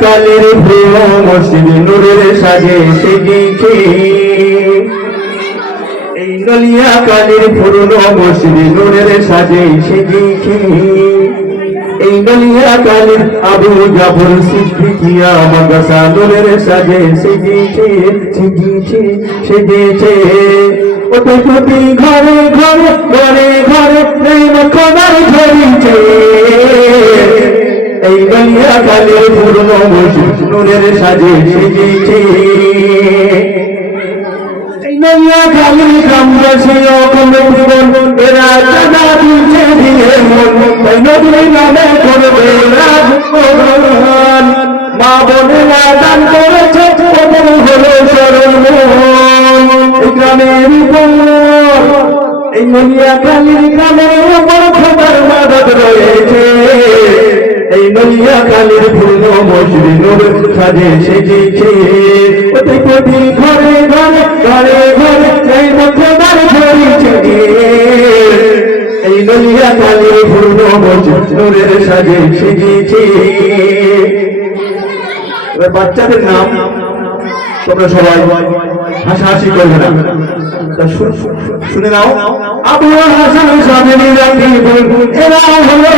কালের প্রিয় মসজিদ নূরের সাজে সেজেছে। এই নলিয়া কালের পুরনো মসজিদ নূরের সাজে সেজেছে। এই নলিয়া কালের আবু জাফর সিদ্দিকিয়া মাদ্রাসা নূরের সাজে সেজেছে সেজেছে সেজেছে। ওতে প্রতি ঘরে ঘরে ঘরে ঘরে প্রেম খবর ঝরিছে কালের পুরনো মসজিদ নূরের সাজে সেজেছে। নলিয়া কালের গ্রামবাসী ও কমিটিগণ এরা চাঁদা দিচ্ছে দিয়ে মন রয়েছে। এই নলিয়া কালীর পূর্ণ মসজিদ নূর সাজে সেজেছে। ওতে প্রতি ঘরে ঘরে ঘরে ঘরে এই ধরেছে এই কালীর মসজিদ নূরের সাজে সেজেছে। বাচ্চাদের নাম তোমরা সবাই হাসাহাসি করবে না। শুনে নাও। আবু হাসান এরা হলো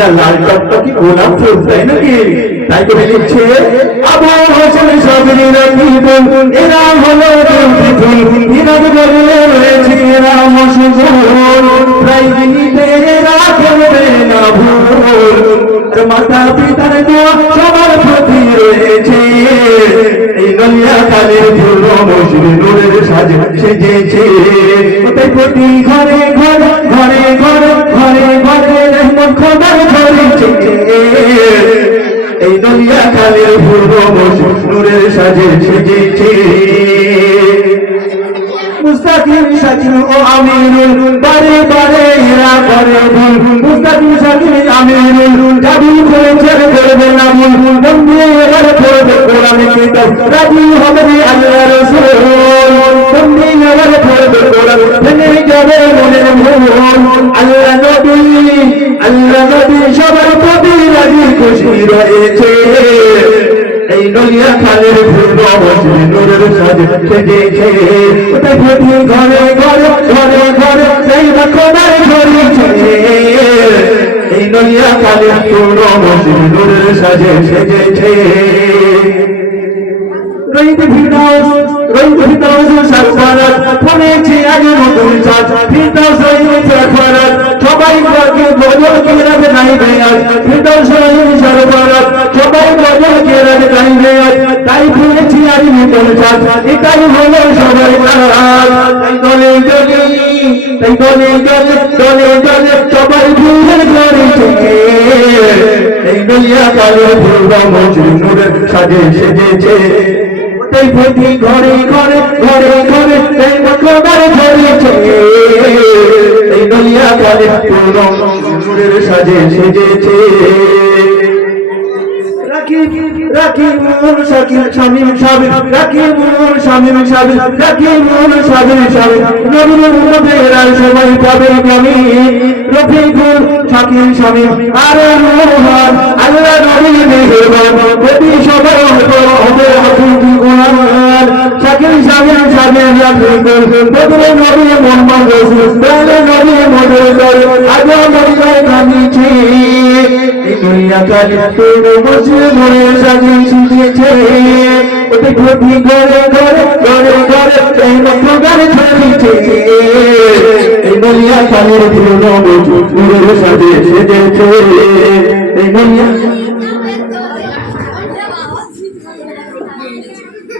এরা লাল টকটকি গোলাপ ফুল তাই নাকি? তাই করে লিখছে আবু হাসান সামনে রাখি বলবুন এরা হলো দেবী ফুল এরা বলে রয়েছে, এরা মশুজুল প্রায় দিনিতে এরা করবে না ভুল। মাতা পিতার দোয়া সবার প্রতি রয়েছে। এই নলিয়া কালের পূর্ণ মসজিদ নূরের সাজে সেজেছে। প্রতি ঘরে ঘরে ঘরে ঘরে ঘরে ঘরে রহমত খবর ধরেছে এই কালের পূর্ণ মসজিদ নূরের সাজে সেজেছে মুস্তাকিম শাকির ও আমিরুল বারে বারে এরা করে ভুল। মুস্তাকিম শাকির আমিরুল জাদু করেছে করবে না ভুল। বন্ধু, এবার করবে কোরআনে কিতাব। রাজি হবে আল্লাহ রাসূল। বন্ধু, এবার করবে কোরআন। ভেঙে যাবে মনের ভুল। আল্লাহ নবী আল্লাহ নবী সবার প্রতি রাজি খুশি রয়েছে। এই নলিয়া খালের পূর্ণ মসজিদ নূরের সাজে সেজেছে ওটা আগে নতুন সাজ ফিরদাউস রইতে সারফারাত সবাই বলে বদল কেরাবে নাই বেয়াজ ফিরদাউস রইতে সারফারাত সবাই বদল নাই নলিয়া কালের পূর্ব মসজিদ সাজে সেজেছে। প্রতি ঘরে ঘরে ঘরে ঘরে এই মকবার ধরেছে। এই কালে পূর্ণ নূরের সাজে সেজেছে। সবাই আল্লাহ সবাই শাকিল শামিম শাবির রাফিকুল প্রতি নবী মোহাম্মদ রাসূল প্রতি নবী মদরসার আজও মদিনায় কামিছি এই দুনিয়া তোর মুসলিম সাজি শিখেছে ওতে প্রতি ঘরে ঘরে ঘরে ঘরে এই মতো গানে ছড়িয়েছে এই দুনিয়া কালের পূর্ণ মজুর সাজে সেজেছে এই দুনিয়া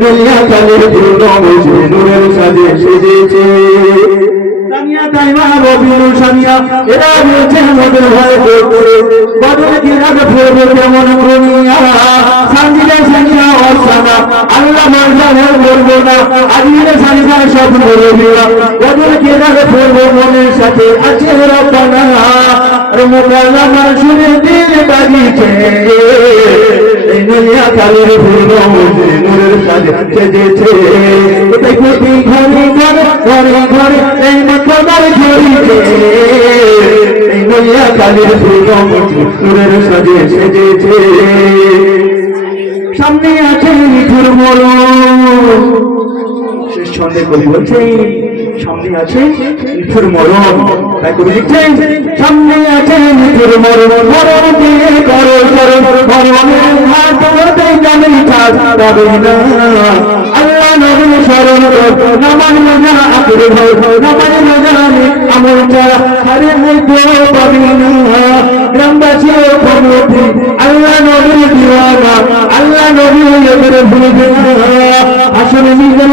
নলিয়া কালের পূর্ণ বুঝে নূরের সাজে সেজেছে সানিয়া তাইমা রবিউল সানিয়া এরা বলছে আমাদের ভয় করে বদলে কি রাগ ফেরবে কেমন করিয়া সানিয়া সানিয়া অসানা আল্লাহ মারজানের বলব না আজিলে সানিয়া সব মনের সাথে ফুল মুজে নূরের সাজে সেজেছে। কোটি ঘরে ঘরে ঘরে ঘরে, এই মতদার ঝরিছে এই নলিয়া কালের ফুল নূরের সাজে সেজেছে। সামনে আছে মিঠুর মরণ। শেষ ছন্দে কবি বলছে সামনে আছে মিঠুর মরণ। তাই কবি লিখছেন, সামনে আছে মিঠুর মরণ। মরণ দিয়ে করো চরণ মরণের হাত না। আল্লাহ নবী শরণ কর। নামান মজা আকুরে ভয় নামান মজা আমল ছাড়া হারে হইতে পাবি না। গ্রামবাসী ও কমিটি আল্লাহ নবী দিওয়ানা, আল্লাহ নবী এদের ভুলবে না আসলে নিজের